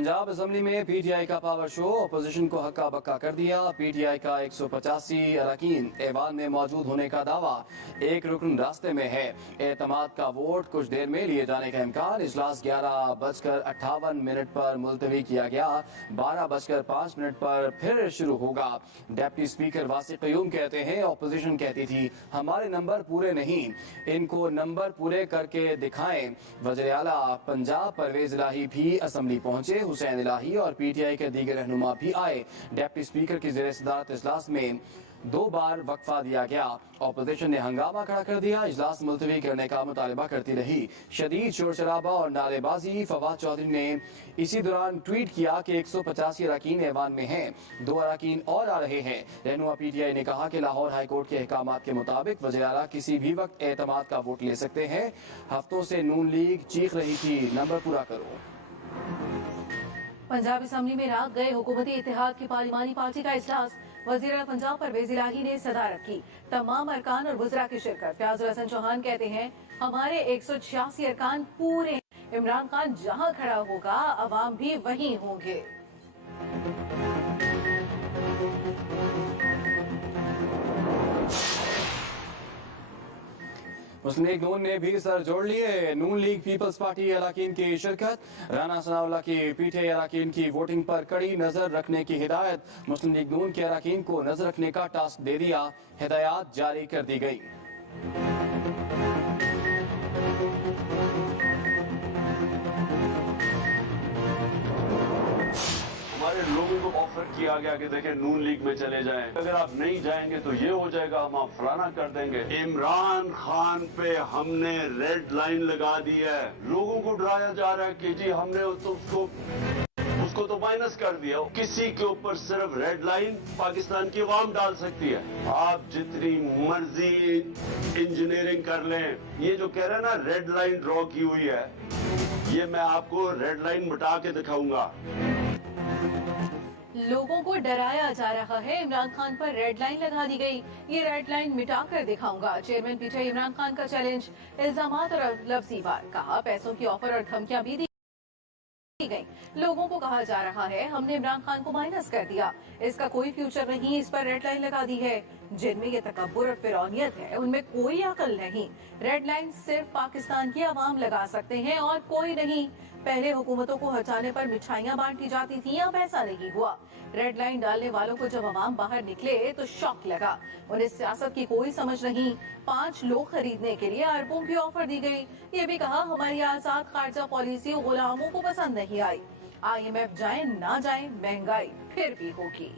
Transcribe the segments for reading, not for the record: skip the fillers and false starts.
Punjab assembly में PTI का power show, opposition को हक्का बक्का कर दिया। पीटीआई का 185 अरकान ऐवान में मौजूद होने का दावा, एक रुकन रास्ते में है। एतमाद का वोट कुछ देर में लिए जाने का इम्कान। इजलास 11:58 पर मुलतवी किया गया। 12:05 पर फिर शुरू होगा। डिप्टी स्पीकर वासिक क़य्यूम कहते हैं, अपोजिशन कहती थी हमारे नंबर पूरे नहीं, इनको नंबर पूरे करके दिखाएं। वज़ीर आला पंजाब परवेज इलाही भी असम्बली पहुंचे। हुसैन इलाही और पीटीआई के दीगर रहनुमा भी आए। डिप्टी स्पीकर की ज़ेर सदारत इजलास में 2 बार वक्फा दिया गया। अपोजिशन ने हंगामा खड़ा कर दिया। इजलास मुलतवी करने का मुतालबा करती रही। शदीद शोर शराबा और नारेबाजी। फवाद चौधरी ने इसी दौरान ट्वीट किया कि 185 अरकान ऐवान में हैं, 2 अरकान और आ रहे हैं। रहनुमा पीटीआई ने कहा कि लाहौर हाई कोर्ट के अहकामात के मुताबिक वज़ीर आला किसी भी वक्त एतमाद का वोट ले सकते हैं। हफ्तों से नून लीग चीख रही थी नंबर पूरा करो। पंजाब असम्बली में रात गए हुकूमती इत्तेहाद की पार्लिमानी पार्टी का इजलास, वज़ीर आला पंजाब परवेज इलाही ने सदारत की। तमाम अरकान और वज़रा की शिरकत। फयाजुल हसन चौहान कहते हैं हमारे 186 अरकान पूरे। इमरान खान जहां खड़ा होगा अवाम भी वहीं होंगे। मुस्लिम लीग नून ने भी सर जोड़ लिए। नून लीग पीपल्स पार्टी अरकान की शिरकत। राना सनाउल्लाह की पीटीआई अरकान की वोटिंग पर कड़ी नजर रखने की हिदायत। मुस्लिम लीग नून के अरकान को नजर रखने का टास्क दे दिया। हिदायत जारी कर दी गई। हमारे लोगों को ऑफर किया गया कि देखें नून लीग में चले जाएं, अगर आप नहीं जाएंगे तो ये हो जाएगा, हम आप फलाना कर देंगे। इमरान खान पे हमने रेड लाइन लगा दी है। लोगों को डराया जा रहा है कि जी हमने उसको तो माइनस कर दिया। किसी के ऊपर सिर्फ रेड लाइन पाकिस्तान की अवाम डाल सकती है। आप जितनी मर्जी इंजीनियरिंग कर लें, ये जो कह रहे हैं ना रेड लाइन ड्रॉ की हुई है, ये मैं आपको रेड लाइन मिटा के दिखाऊंगा। लोगों को डराया जा रहा है, इमरान खान पर रेड लाइन लगा दी गई, ये रेड लाइन मिटा कर दिखाऊंगा। चेयरमैन पीटीआई इमरान खान का चैलेंज, इल्जामात और लफ्जी वार। कहा पैसों की ऑफर और धमकियां भी दी गई। लोगों को कहा जा रहा है हमने इमरान खान को माइनस कर दिया, इसका कोई फ्यूचर नहीं, इस पर रेड लाइन लगा दी है। जिनमें ये तकब्बुर और फिरौनियत है उनमें कोई अकल नहीं। रेड लाइन सिर्फ पाकिस्तान की आवाम लगा सकते हैं और कोई नहीं। पहले हुकूमतों को हटाने पर मिठाइयां बांटी जाती थी, अब ऐसा नहीं हुआ। रेड लाइन डालने वालों को जब अवाम बाहर निकले तो शौक लगा। उन्हें सियासत की कोई समझ नहीं। 5 लोग खरीदने के लिए अरबों की ऑफर दी गई। ये भी कहा हमारी आजाद खारजा पॉलिसी गुलामों को पसंद नहीं आई। IMF जाए ना जाए महंगाई फिर भी होगी।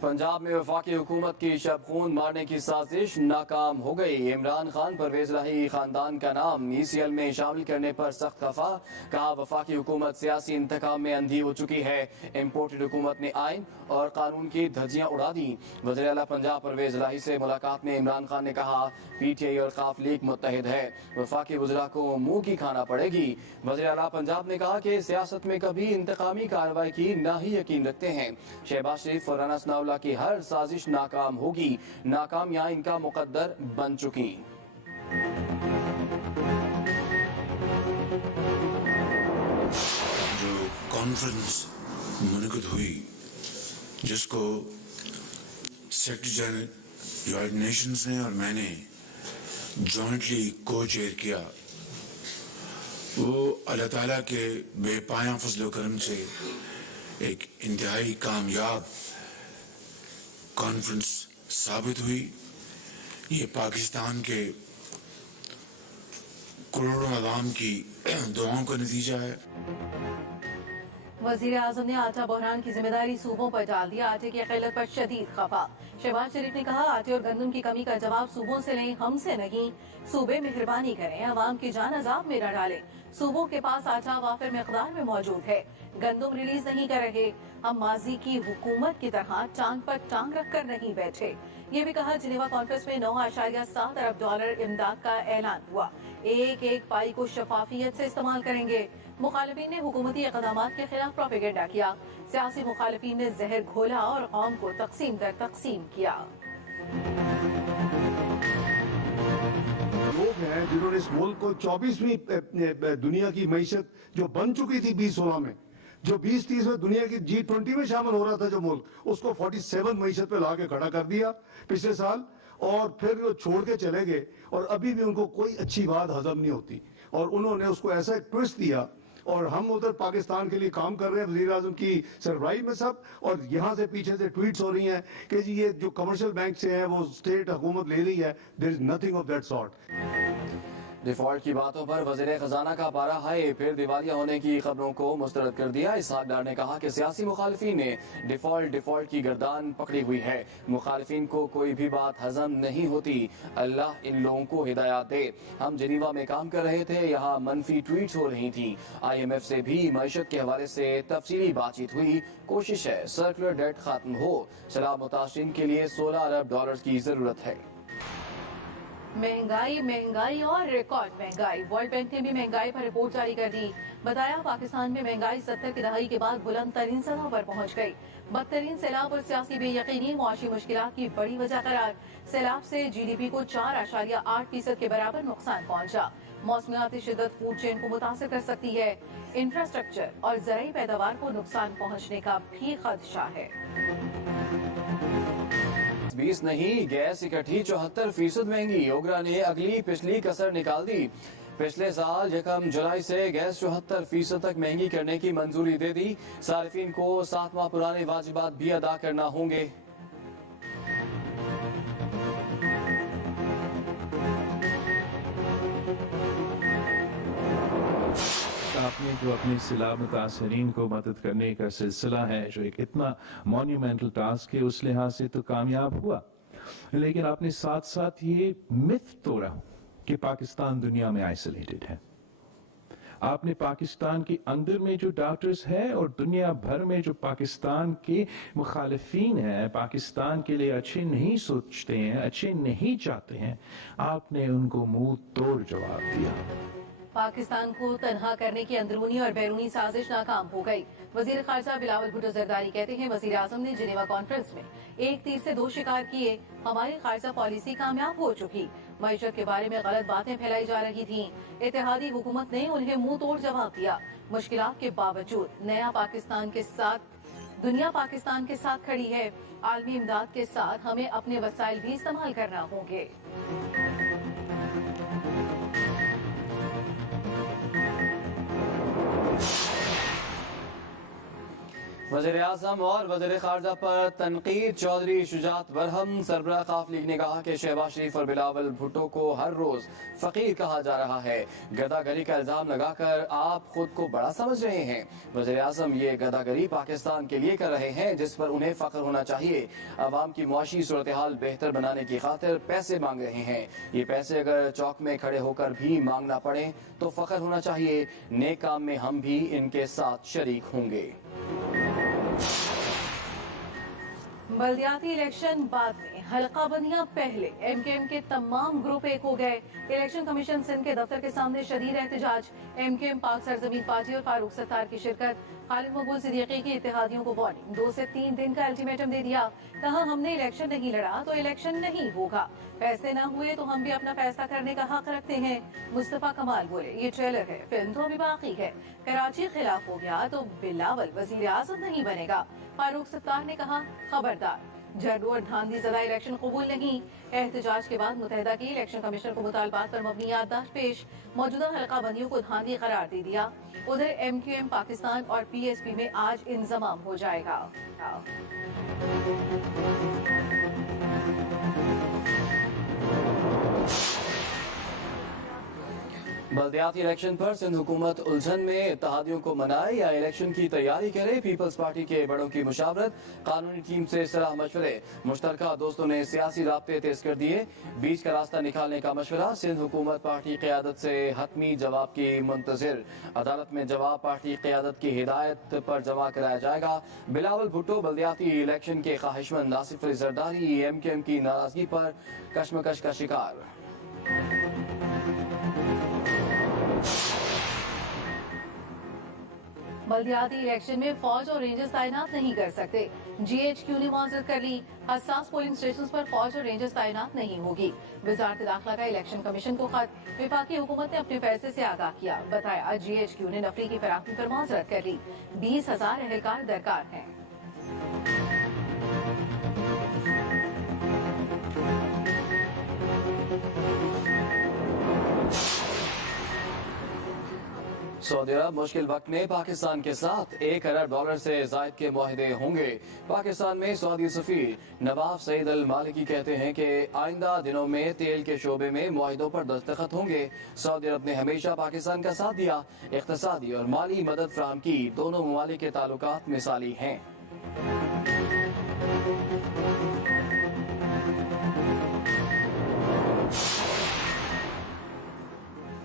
पंजाब में वफाकी हुकूमत की शब खून मारने की साजिश नाकाम हो गई। इमरान खान परवेज इलाही खानदान का नाम ECL में शामिल करने पर सख्त खफा। कहा वफाकी हुकूमत सियासी इंतकाम में अंधी हो चुकी है। इम्पोर्टेड हुकूमत ने आइन और कानून की धज्जियां उड़ा दी। वज़ीर आला पंजाब परवेज इलाही से मुलाकात में इमरान खान ने कहा पीटीआई और काफ लीग मुत्तहिद है, वफाकी वज़रा को मुंह की खाना पड़ेगी। वज़ीर आला पंजाब ने कहा कि सियासत में कभी इंतकामी कार्रवाई की ना ही यकीन रखते हैं। शहबाज शरीफ और राना सनाउल्लाह की हर साजिश नाकाम होगी। नाकामियां इनका मुकद्दर बन चुकी। जो कॉन्फ्रेंस मुनक़िद हुई, जिसको सेक्रेटरी जनरल यूनाइटेड नेशंस ने और मैंने जॉइंटली को चेयर किया, वो अल्लाह ताला के बेपाया फज़ल व करम से एक इंतहाई कामयाब कॉन्फ्रेंस साबित हुई। ये पाकिस्तान के करोड़ों अवाम की दुआओं का नतीजा है। वज़ीर आज़म ने आटा बहरान की जिम्मेदारी सूबों पर डाल दिया। आटे की किल्लत पर शदीद खफा। शहबाज शरीफ ने कहा आटे और गंदम की कमी का जवाब सूबों से लें, हमसे नहीं। सूबे मेहरबानी करें, अवाम की जान अजाब में न डालें। सूबों के पास आटा वाफिर मिकदार में मौजूद है, गंदम रिलीज नहीं कर रहे। हम माजी की हुकूमत की तरह टांग पर टांग रख कर नहीं बैठे। ये भी कहा जिनेवा कॉन्फ्रेंस में $9.7 अरब इमदाद का ऐलान हुआ। एक एक पाई को शफाफियत से इस्तेमाल करेंगे। मुखालिफिन ने हुकूमती इक़दामात के खिलाफ प्रोपेगेंडा किया। सियासी मुखालिफिन ने जहर घोला और कौम को तकसीम दर तकसीम किया। हैं जिन्होंने इस मुल्क को 24वीं दुनिया की मईशत जो बन चुकी थी 2016 में, जो 2030 में दुनिया की G20 में शामिल हो रहा था जो मुल्क, उसको 47 मईशत पे ला के खड़ा कर दिया पिछले साल, और फिर वो छोड़ के चले गए और अभी भी उनको कोई अच्छी बात हजम नहीं होती और उन्होंने उसको ऐसा एक ट्विस्ट दिया। और हम उधर पाकिस्तान के लिए काम कर रहे हैं वज़ीर आज़म की सरबराही में सब, और यहाँ से पीछे से ट्वीट्स हो रही हैं कि जी ये जो कमर्शियल बैंक से है वो स्टेट हुकूमत ले रही है। There is nothing of that sort. Default की बातों पर वज़ीर खजाना का पारा हाई, फिर दिवालिया होने की खबरों को मुस्तरद कर दिया। इसहाक डार ने कहा कि सियासी मुखालिफिन ने डिफॉल्ट की गर्दान पकड़ी हुई है। मुखालिफिन को कोई भी बात हजम नहीं होती। अल्लाह इन लोगों को हिदायत दे। हम जिनीवा में काम कर रहे थे, यहाँ मनफी ट्वीट्स हो रही थी। IMF से भी मईशत के हवाले से तफसीली बातचीत हुई। कोशिश है सर्कुलर डेट खत्म हो। सैलाब मुतासरीन के लिए $16 अरब की जरूरत है। महंगाई और रिकॉर्ड महंगाई। वर्ल्ड बैंक ने भी महंगाई पर रिपोर्ट जारी कर दी। बताया पाकिस्तान में महंगाई 70 की दहाई के बाद बुलंद तरीन सतह पर पहुंच गई। बदतरीन सैलाब और सियासी बेयकीनी मुआशी मुश्किलात की बड़ी वजह करार। सैलाब से GDP को 4.8% के बराबर नुकसान पहुंचा। मौसमियाती शिद्दत फूड चेन को मुतासर कर सकती है। इंफ्रास्ट्रक्चर और ज़राई पैदावार को नुकसान पहुंचने का भी खदशा है। 20 नहीं, गैस इकट्ठी 74% महंगी। ओगरा ने अगली पिछली कसर निकाल दी। पिछले साल यकम जुलाई से गैस 74% तक महंगी करने की मंजूरी दे दी। सारिफिन को 7 माह पुराने वाजिबात भी अदा करना होंगे। आपने जो अपने सिला मुतासरीन को मदद करने का सिलसिला है, जो एक इतना मॉन्यूमेंटल टास्क है, उस लिहाज से तो कामयाब हुआ, लेकिन आपने साथ साथ ये मिथ तोड़ा कि पाकिस्तान दुनिया में आइसोलेटेड है। आपने पाकिस्तान के अंदर में जो डॉक्टर्स हैं और दुनिया भर में जो पाकिस्तान के मुखालिफिन हैं, पाकिस्तान के लिए अच्छे नहीं सोचते हैं, अच्छे नहीं चाहते हैं, आपने उनको मुंह तोड़ जवाब दिया। पाकिस्तान को तनहा करने की अंदरूनी और बैरूनी साजिश नाकाम हो गई। वजीर खारजा बिलावल भुट्टो जरदारी कहते हैं वजीर आजम ने जिनेवा कॉन्फ्रेंस में एक तीर से 2 शिकार किए। हमारी खारजा पॉलिसी कामयाब हो चुकी। मईशत के बारे में गलत बातें फैलाई जा रही थी। इत्तेहादी हुकूमत ने उन्हें मुंह तोड़ जवाब दिया। मुश्किलात के बावजूद नया पाकिस्तान के साथ दुनिया पाकिस्तान के साथ खड़ी है। आलमी इमदाद के साथ हमें अपने वसाइल भी इस्तेमाल करना होंगे। वज़ीर आज़म और वज़ीर ख़ारजा पर तनकीद। चौधरी शुजात बरहम सरबराह काफ लीग ने कहा कि शहबाज शरीफ और बिलावल भुट्टो को हर रोज फ़कीर कहा जा रहा है। गदागरी का इल्ज़ाम लगाकर आप खुद को बड़ा समझ रहे हैं। वज़ीर आज़म ये गदागरी पाकिस्तान के लिए कर रहे हैं जिस पर उन्हें फ़ख्र होना चाहिए। अवाम की मुआशी सूरत हाल बेहतर बनाने की खातिर पैसे मांग रहे हैं। ये पैसे अगर चौक में खड़े होकर भी मांगना पड़े तो फ़ख्र होना चाहिए। नेक काम में हम भी इनके साथ शरीक होंगे। बल्दियाती इलेक्शन बाद में, हल्का बंदियां पहले। MKM के तमाम ग्रुप एक हो गए। इलेक्शन कमीशन सिंध के दफ्तर के सामने शदीद एहतजाज। MKM पाक सरजमीन पार्टी और फारूक सत्तार की शिरकत। खालिद मकबूल सिद्दीकी की इत्तेहादियों को वार्निंग। 2 से 3 दिन का अल्टीमेटम दे दिया। कहा हमने इलेक्शन नहीं लड़ा तो इलेक्शन नहीं होगा। फैसले न हुए तो हम भी अपना फैसला करने का हक रखते हैं। मुस्तफा कमाल बोले ये ट्रेलर है, फिल्म तो अभी बाकी है। कराची खिलाफ हो गया तो बिलावल वजीर आज़म नहीं बनेगा। फारूक सत्तार ने कहा खबरदार, झगड़ू और धांधली ज़दा इलेक्शन कबूल नहीं। एहतजाज के बाद मुतहदा की इलेक्शन कमीशनर को मुतालबात पर मबनी याददाश्त पेश। मौजूदा हल्का बंदियों को धांधली करार दे दिया। उधर MQM पाकिस्तान और PSP में आज इंजमाम हो जाएगा। बल्दियाती इलेक्शन पर सिंध हुकूमत उलझन में, इत्तेहादियों को मनाए या इलेक्शन की तैयारी करे। पीपल्स पार्टी के बड़ों की मुशावरत, कानूनी टीम से सलाह मशवरे। मुश्तरका दोस्तों ने सियासी राब्ते तेज कर दिए। बीच का रास्ता निकालने का मशवरा। सिंध हुकूमत पार्टी क़यादत से हतमी जवाब की मुंतजिर। अदालत में जवाब पार्टी क़यादत की हिदायत पर जमा कराया जाएगा। बिलावल भुट्टो बल्दियाती इलेक्शन के ख्वाहिशमंद। आसिफ अली जरदारी MKM की नाराजगी पर कशमकश का शिकार। बल्दियाती इलेक्शन में फौज और रेंजर्स तैनात नहीं कर सकते। GHQ ने माजरत कर ली। हसास पोलिंग स्टेशन पर फौज और रेंजर्स तैनात नहीं होगी। वजारत दाखिला का इलेक्शन कमीशन को खत। विफाकी हुकूमत ने अपने फैसले से आगाह किया। बताया GHQ ने नफरी की फराहमी पर माजरत कर ली। 20,000 एहलकार दरकार हैं। सऊदी अरब मुश्किल वक्त में पाकिस्तान के साथ $1 अरब से जायद के मुआहदे होंगे। पाकिस्तान में सऊदी सफीर नवाब सईद अल मालिकी कहते हैं कि आइंदा दिनों में तेल के शोबे में मुआहदों पर दस्तखत होंगे। सऊदी अरब ने हमेशा पाकिस्तान का साथ दिया, इक्तिसादी और माली मदद फराहम की। दोनों ममालिक के ताल्लुकात मिसाली हैं।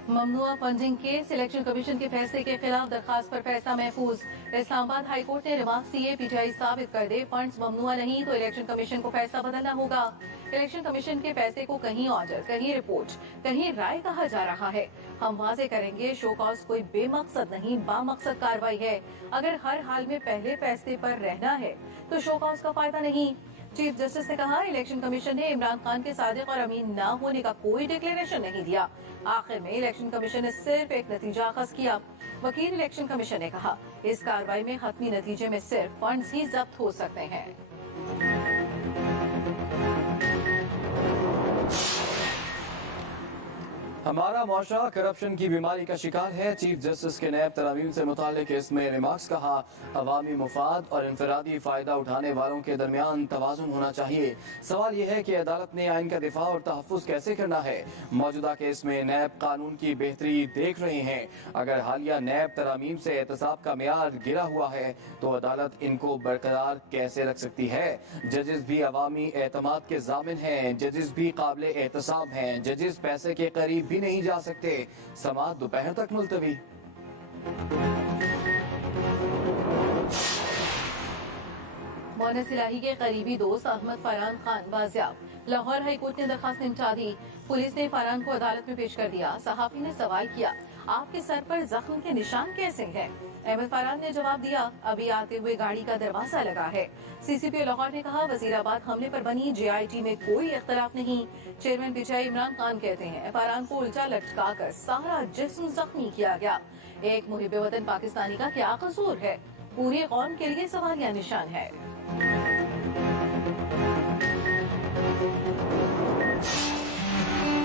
ममनुआ फंडिंग केस। इलेक्शन कमीशन के फैसले के खिलाफ दरखास्त पर फैसला महफूज। इस्लामाबाद हाई कोर्ट ने रिमार्क्स दिए। PTI साबित कर दे फंड्स ममनुआ नहीं तो इलेक्शन कमीशन को फैसला बदलना होगा। इलेक्शन कमीशन के फैसले को कहीं ऑर्डर, कहीं रिपोर्ट, कहीं राय कहा जा रहा है। हम वाजे करेंगे शो कॉज कोई बेमकसद नहीं, बामकसद कार्रवाई है। अगर हर हाल में पहले फैसले पर रहना है तो शो कॉज का फायदा नहीं। चीफ जस्टिस ने कहा इलेक्शन कमीशन ने इमरान खान के सादिक और अमीन न होने का कोई डिक्लेरेशन नहीं दिया। आखिर में इलेक्शन कमीशन ने सिर्फ एक नतीजा अखज़ किया। वकील इलेक्शन कमीशन ने कहा इस कार्रवाई में हतमी नतीजे में सिर्फ फंड्स ही जब्त हो सकते हैं। हमारा मुआशरा करप्शन की बीमारी का शिकार है। चीफ जस्टिस के नैब तरामीम से मुताल्लिक इसमें रिमार्क्स कहा अवामी मुफाद और इनफरादी फ़ायदा उठाने वालों के दरमियान तवाज़ुन होना चाहिए। सवाल यह है कि अदालत ने आइन का दिफा और तहफ़्फ़ुज़ कैसे करना है। मौजूदा केस में नैब कानून की बेहतरी देख रहे हैं। अगर हालिया नैब तरामीम से एहतसाब का मेयार गिरा हुआ है तो अदालत इनको बरकरार कैसे रख सकती है। जजेस भी अवामी एतमाद के ज़ामिन हैं, जजेस भी काबिल एहतसाब हैं, जजेस पैसे के करीब भी नहीं जा सकते। समाअत दोपहर तक मुलतवी। मोनस इलाही के करीबी दोस्त अहमद फरहान खान बाजियाब। लाहौर हाई कोर्ट ने दरखास्त निपटा दी। पुलिस ने फरहान को अदालत में पेश कर दिया। सहाफी ने सवाल किया आपके सर पर जख्म के निशान कैसे हैं? अहमद फरहान ने जवाब दिया अभी आते हुए गाड़ी का दरवाजा लगा है। CCP लाहौर ने कहा वजीराबाद हमले पर बनी JIT में कोई इख्तलाफ नहीं। चेयरमैन PTI इमरान खान कहते हैं फरहान को उल्टा लटका कर सारा जिस्म जख्मी किया गया। एक मुहिब वतन पाकिस्तानी का क्या कसूर है? पूरी कौम के लिए सवालिया निशान है।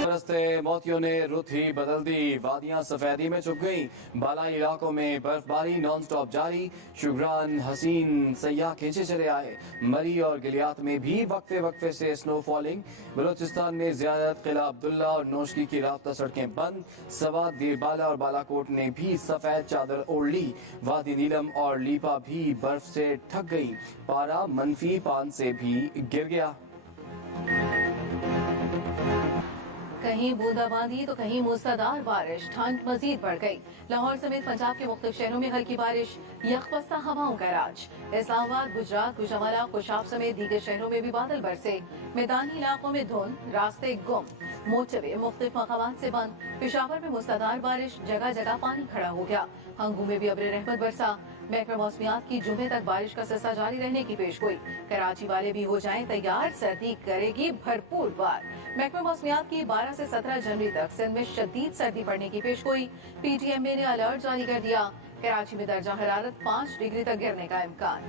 रस्ते मोतियों ने रुत ही बदल दी। वादियां सफेदी में छुप गईं। बालाई इलाकों में बर्फबारी नॉन स्टॉप जारी। शुगरान हसीन सयाह खींचे चले आए। मरी और गिलियात में भी वक्फे वक्फे से स्नो फॉलिंग। बलूचिस्तान में ज़ियारत, किला अब्दुल्ला और नोशकी की राब्ता सड़कें बंद। सवात, दीरबाला और बालाकोट ने भी सफेद चादर ओढ़ ली। वादी नीलम और लीपा भी बर्फ से ठग गई। पारा -5 से भी गिर गया। कहीं बूंदाबांदी तो कहीं मूसलाधार बारिश। ठंड मजीद बढ़ गई। लाहौर समेत पंजाब के मुख्तलिफ शहरों में हल्की बारिश, यकबस्ता हवाओं का राज। इस्लामाबाद, गुजरात, गुजरावाला, खुशाब समेत दीगर शहरों में भी बादल बरसे। मैदानी इलाकों में धुंध, रास्ते गुम, मोटरवे मुख्तलिफ मकामात से बंद। पेशावर में मूसलाधार बारिश, जगह जगह पानी खड़ा हो गया। हंगू में भी अब्र रहमत बरसा। महकमा मौसमियात की जुमे तक बारिश का सिलसिला जारी रहने की पेशगोई। कराची वाले भी हो जाएं तैयार, सर्दी करेगी भरपूर वार। महकमा मौसमियात की 12 से 17 जनवरी तक सिंध में शदीद सर्दी पड़ने की पेशगोई। PTMA ने अलर्ट जारी कर दिया। कराची में दर्जा हरारत 5 डिग्री तक गिरने का इम्कान।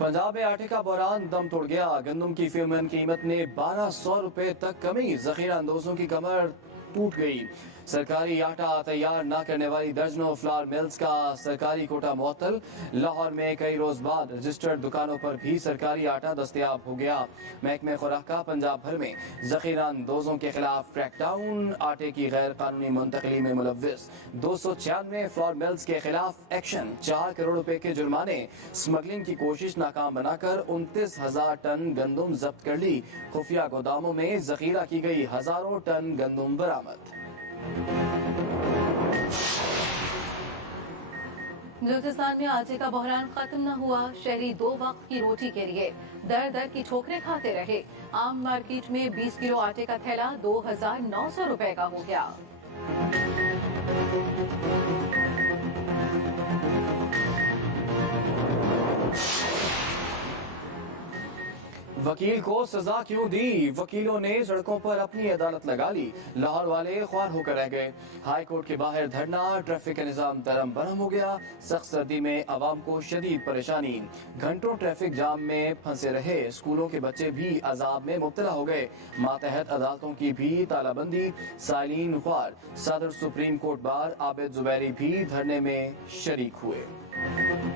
पंजाब में आटे का बहरान दम तोड़ गया। गंदम की फीमन कीमत ने 1200 रुपए तक कमी। जखीरा अंदोजों की कमर टूट गई। सरकारी आटा तैयार न करने वाली दर्जनों फ्लावर मिल्स का सरकारी कोटा मुअत्तल। लाहौर में कई रोज बाद रजिस्टर्ड दुकानों पर भी सरकारी आटा दस्तयाब हो गया। महकमे खुराक का पंजाब भर में जखीरा अंदोजों के खिलाफ क्रैकडाउन। आटे की गैर कानूनी मुंतकली में मुलव्विस 296 फ्लावर मिल्स के खिलाफ एक्शन। 4 करोड़ रुपए के जुर्माने। स्मगलिंग की कोशिश नाकाम बनाकर 29,000 टन गंदम जब्त कर ली। खुफिया गोदामों में जखीरा की गई हजारों टन गंदम बरामद। बलूचिस्तान में आटे का बहरान खत्म न हुआ। शहरी 2 वक्त की रोटी के लिए दर दर की ठोकरें खाते रहे। आम मार्केट में 20 किलो आटे का थैला 2,900 रुपए का हो गया। वकील को सजा क्यों दी? वकीलों ने सड़कों पर अपनी अदालत लगा ली। लाहौर वाले ख्वार होकर रह गए। हाई कोर्ट के बाहर धरना, ट्रैफिक का निजाम दरम बरम हो गया। सख्त सर्दी में आवाम को शदीद परेशानी। घंटों ट्रैफिक जाम में फंसे रहे। स्कूलों के बच्चे भी अजाब में मुब्तला हो गए। मातहत अदालतों की भी तालाबंदी। साइलिन ख्वार। सदर supreme court bar Abid Zubairi भी धरने में शरीक हुए।